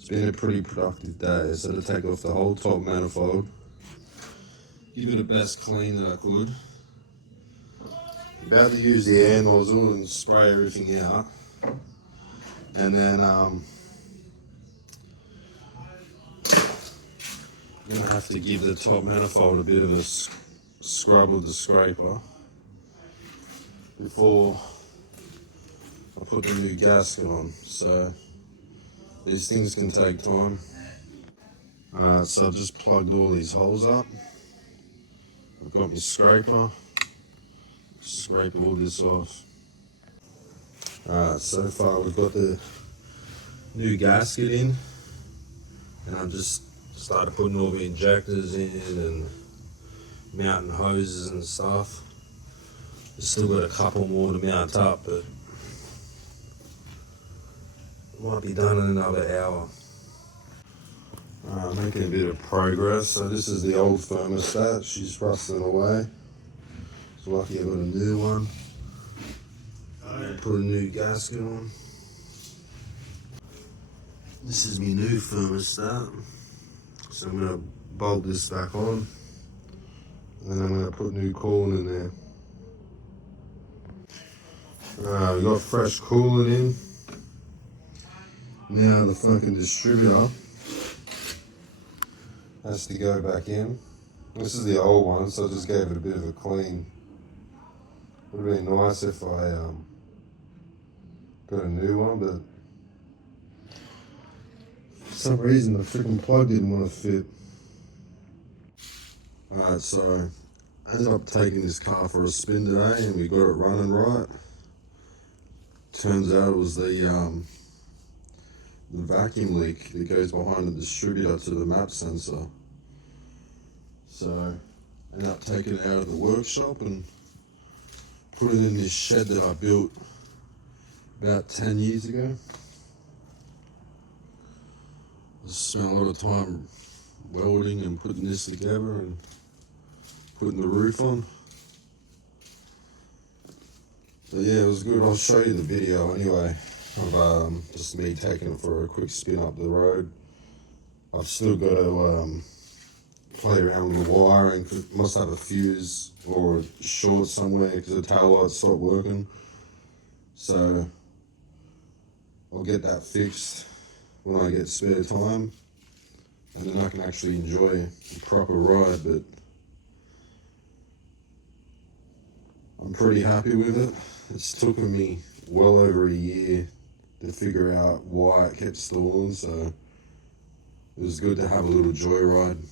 It's been a pretty productive day, so to take off the whole top manifold, give it the best clean that I could. About to use the air nozzle and spray everything out, and then I'm gonna have to give the top manifold a bit of a scrub with the scraper before I put the new gasket on. So these things can take time. Alright, so I've just plugged all these holes up. I've got my scraper. Scrape all this off. Alright, so far we've got the new gasket in, and I've just started putting all the injectors in and mounting hoses and stuff. We've still got a couple more to mount up, but might be done in another hour. Making a bit of progress. So this is the old thermostat. She's rusting away. It's lucky I got a new one. Put a new gasket on. This is my new thermostat. So I'm going to bolt this back on. And then I'm going to put new coolant in there. We got fresh coolant in. Now the fucking distributor has to go back in. This is the old one, so I just gave it a bit of a clean. Would have been nice if I got a new one, but for some reason the freaking plug didn't want to fit. Alright, so I ended up taking this car for a spin today, and we got it running right. Turns out it was the vacuum leak that goes behind the distributor to the map sensor. So I ended up taking it out of the workshop and put it in this shed that I built about 10 years ago. I spent a lot of time welding and putting this together and putting the roof on. So yeah, it was good. I'll show you the video anyway of just me taking it for a quick spin up the road. I've still got to play around with the wiring. Must have a fuse or a short somewhere because the tail light stopped working. So I'll get that fixed when I get spare time, and then I can actually enjoy a proper ride. But I'm pretty happy with it. It's taken me well over a year to figure out why it kept stalling, so it was good to have a little joyride.